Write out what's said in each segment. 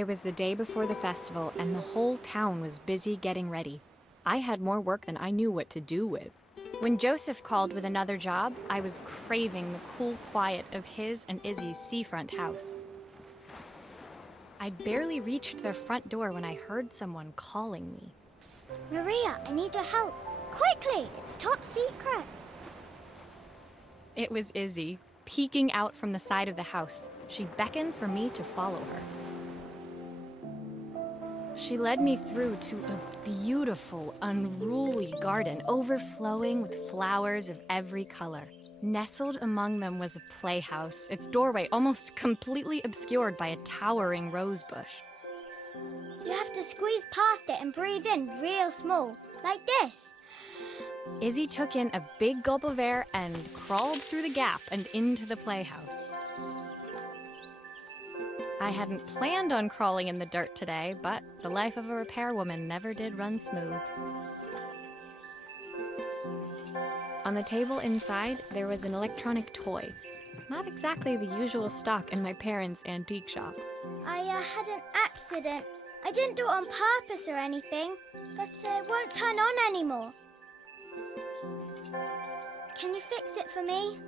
It was the day before the festival, and the whole town was busy getting ready. I had more work than I knew what to do with. When Joseph called with another job, I was craving the cool quiet of his and Izzy's seafront house. I'd barely reached their front door when I heard someone calling me. Psst, Maria, I need your help. Quickly, it's top secret. It was Izzy, peeking out from the side of the house. She beckoned for me to follow her. She led me through to a beautiful, unruly garden overflowing with flowers of every color. Nestled among them was a playhouse, its doorway almost completely obscured by a towering rose bush. You have to squeeze past it and breathe in real small, like this. Izzy took in a big gulp of air and crawled through the gap and into the playhouse. I hadn't planned on crawling in the dirt today, but the life of a repairwoman never did run smooth. On the table inside, there was an electronic toy. Not exactly the usual stock in my parents' antique shop. I had an accident. I didn't do it on purpose or anything, but it won't turn on anymore. Can you fix it for me?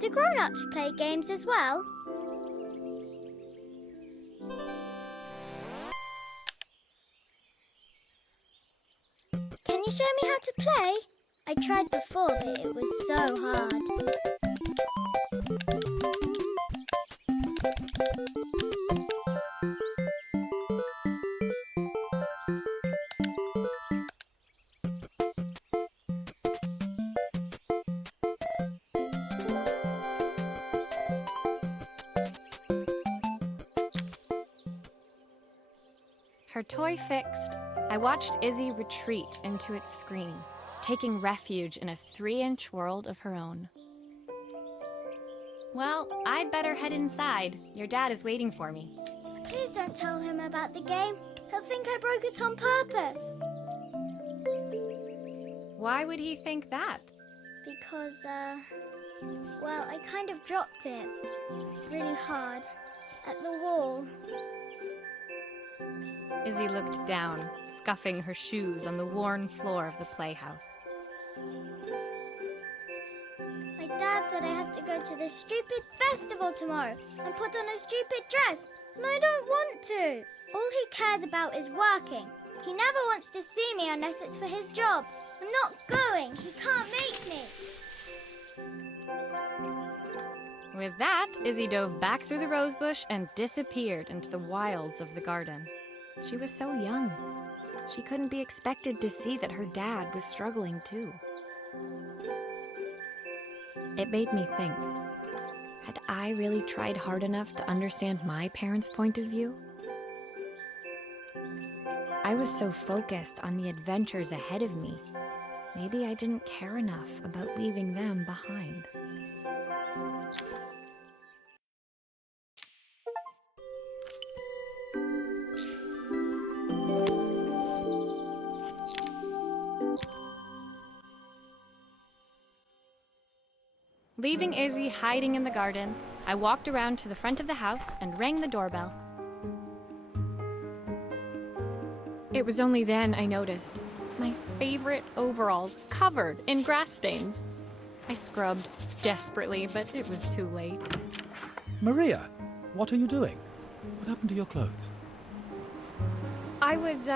Do grown-ups play games as well? Can you show me how to play? I tried before, but it was so hard. Her toy fixed, I watched Izzy retreat into its screen, taking refuge in a 3-inch world of her own. Well, I'd better head inside. Your dad is waiting for me. Please don't tell him about the game. He'll think I broke it on purpose. Why would he think that? Because, Well, I kind of dropped it really hard at the wall. Izzy looked down, scuffing her shoes on the worn floor of the playhouse. My dad said I have to go to this stupid festival tomorrow and put on a stupid dress, and I don't want to. All he cares about is working. He never wants to see me unless it's for his job. I'm not going. He can't make me. With that, Izzy dove back through the rosebush and disappeared into the wilds of the garden. She was so young. She couldn't be expected to see that her dad was struggling too. It made me think, had I really tried hard enough to understand my parents' point of view? I was so focused on the adventures ahead of me. Maybe I didn't care enough about leaving them behind. Leaving Izzy hiding in the garden, I walked around to the front of the house and rang the doorbell. It was only then I noticed my favorite overalls covered in grass stains. I scrubbed desperately, but it was too late. Maria, what are you doing? What happened to your clothes? I was,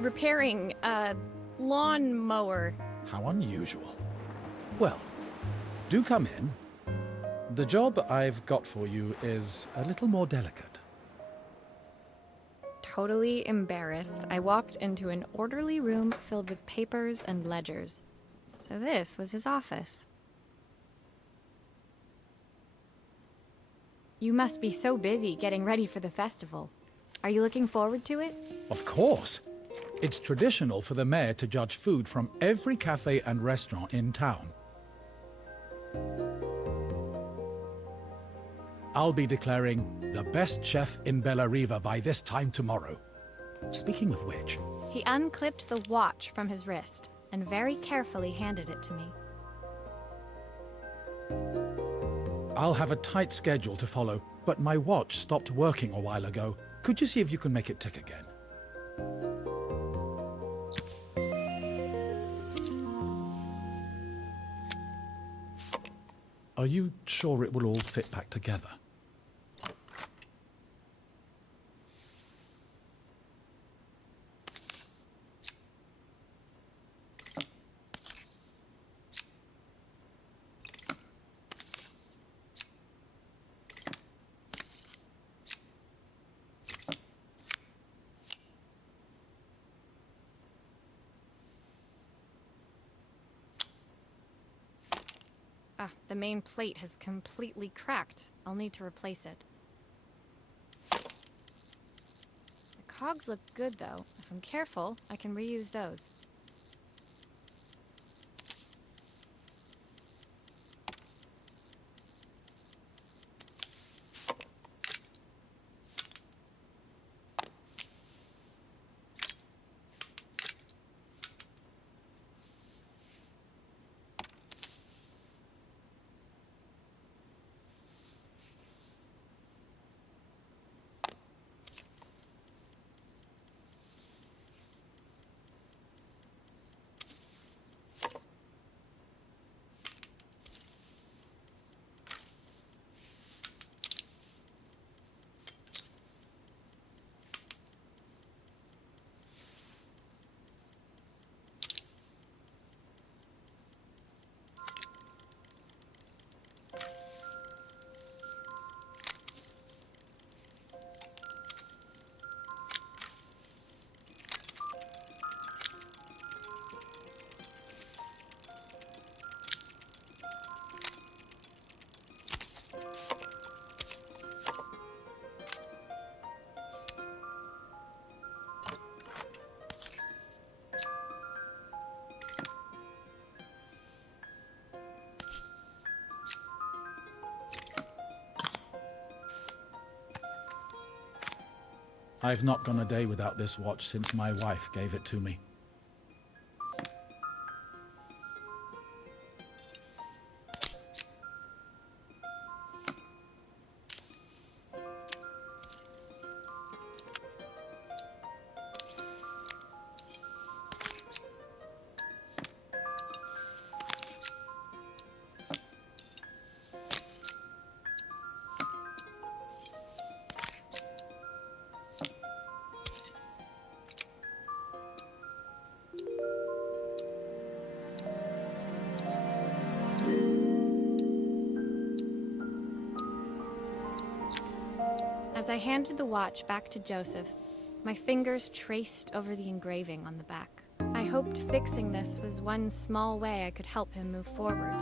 repairing a lawnmower. How unusual. Well, do come in. The job I've got for you is a little more delicate. Totally embarrassed, I walked into an orderly room filled with papers and ledgers. So this was his office. You must be so busy getting ready for the festival. Are you looking forward to it? Of course. It's traditional for the mayor to judge food from every cafe and restaurant in town. I'll be declaring the best chef in Bella Riva by this time tomorrow. Speaking of which... He unclipped the watch from his wrist and very carefully handed it to me. I'll have a tight schedule to follow, but my watch stopped working a while ago. Could you see if you can make it tick again? Are you sure it will all fit back together? The main plate has completely cracked. I'll need to replace it. The cogs look good, though. If I'm careful, I can reuse those. I've not gone a day without this watch since my wife gave it to me. As I handed the watch back to Joseph, my fingers traced over the engraving on the back. I hoped fixing this was one small way I could help him move forward.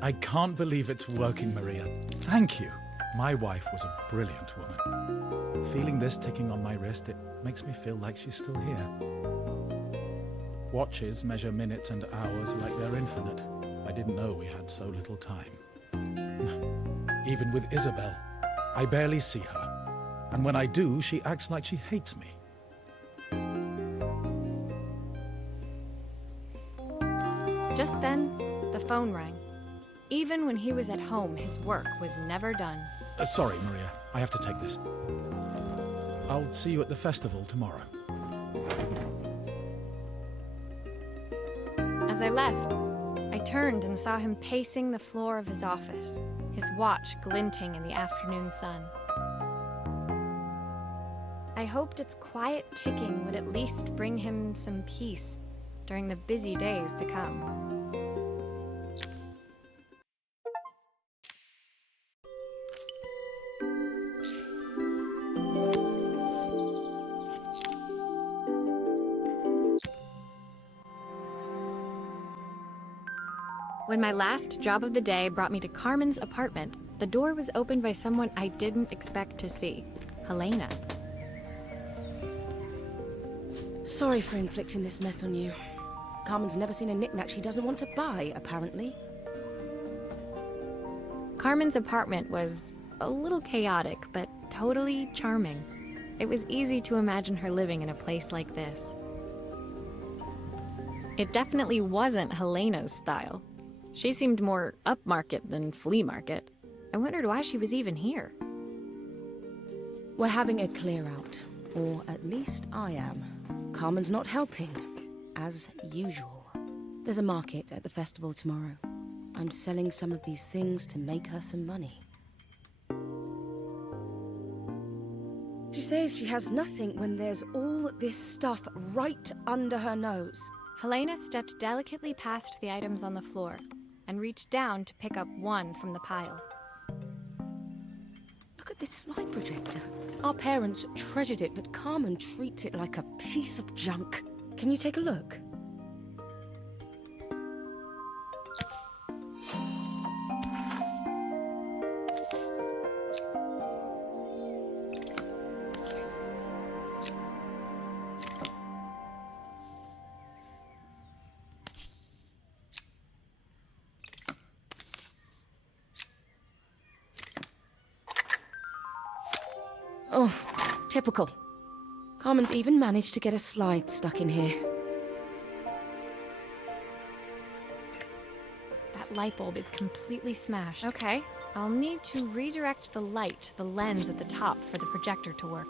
I can't believe it's working, Maria. Thank you. My wife was a brilliant woman. Feeling this ticking on my wrist, it makes me feel like she's still here. Watches measure minutes and hours like they're infinite. I didn't know we had so little time. Even with Isabel, I barely see her. And when I do, she acts like she hates me. Just then, the phone rang. Even when he was at home, his work was never done. Sorry, Maria. I have to take this. I'll see you at the festival tomorrow. As I left, I turned and saw him pacing the floor of his office, his watch glinting in the afternoon sun. I hoped its quiet ticking would at least bring him some peace during the busy days to come. When my last job of the day brought me to Carmen's apartment, the door was opened by someone I didn't expect to see, Helena. Sorry for inflicting this mess on you. Carmen's never seen a knick-knack she doesn't want to buy, apparently. Carmen's apartment was a little chaotic, but totally charming. It was easy to imagine her living in a place like this. It definitely wasn't Helena's style. She seemed more upmarket than flea market. I wondered why she was even here. We're having a clear-out, or at least I am. Carmen's not helping, as usual. There's a market at the festival tomorrow. I'm selling some of these things to make her some money. She says she has nothing when there's all this stuff right under her nose. Helena stepped delicately past the items on the floor and reached down to pick up one from the pile. Look at this slide projector. Our parents treasured it, but Carmen treats it like a piece of junk. Can you take a look? Oh, typical. Carmen's even managed to get a slide stuck in here. That light bulb is completely smashed. Okay, I'll need to redirect the light to the lens at the top for the projector to work.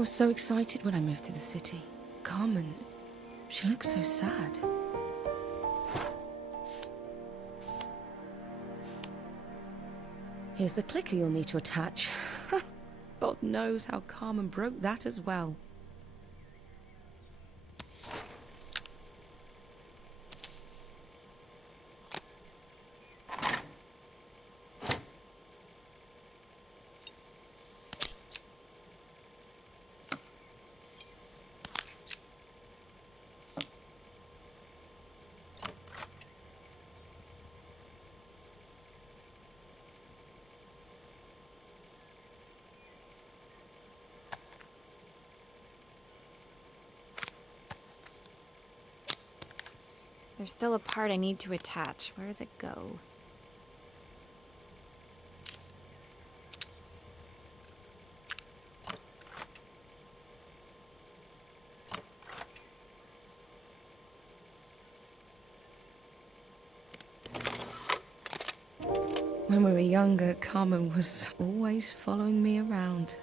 I was so excited when I moved to the city. Carmen, she looked so sad. Here's the clicker you'll need to attach. God knows how Carmen broke that as well. There's still a part I need to attach. Where does it go? When we were younger, Carmen was always following me around.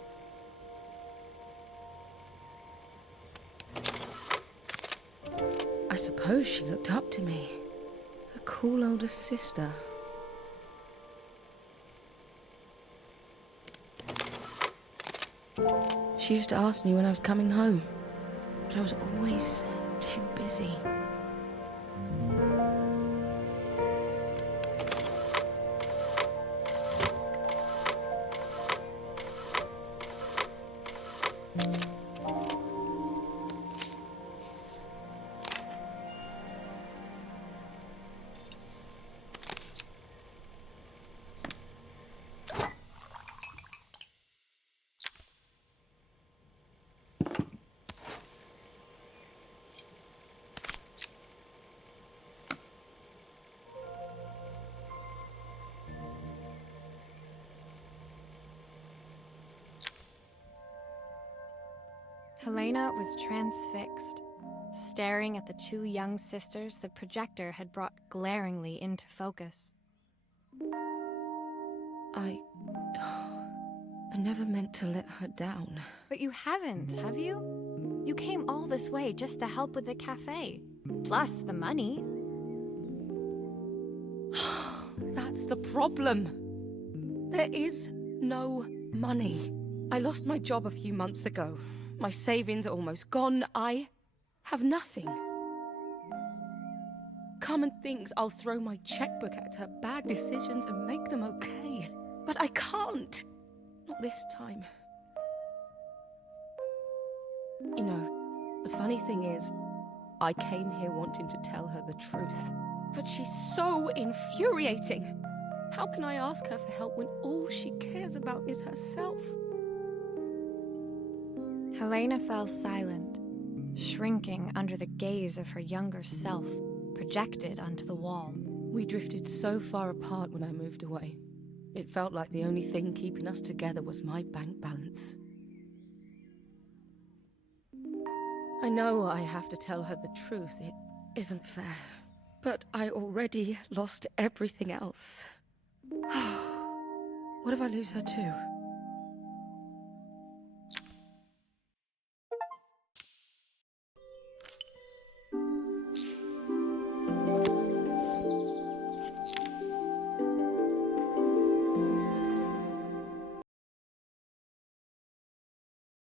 I suppose she looked up to me. A cool older sister. She used to ask me when I was coming home, but I was always too busy. Helena was transfixed, staring at the two young sisters the projector had brought glaringly into focus. I never meant to let her down. But you haven't, have you? You came all this way just to help with the cafe. Plus the money. That's the problem. There is no money. I lost my job a few months ago. My savings are almost gone. I have nothing. Carmen thinks I'll throw my checkbook at her bad decisions and make them okay. But I can't. Not this time. You know, the funny thing is, I came here wanting to tell her the truth. But she's so infuriating. How can I ask her for help when all she cares about is herself? Helena fell silent, shrinking under the gaze of her younger self, projected onto the wall. We drifted so far apart when I moved away. It felt like the only thing keeping us together was my bank balance. I know I have to tell her the truth. It isn't fair. But I already lost everything else. What if I lose her too?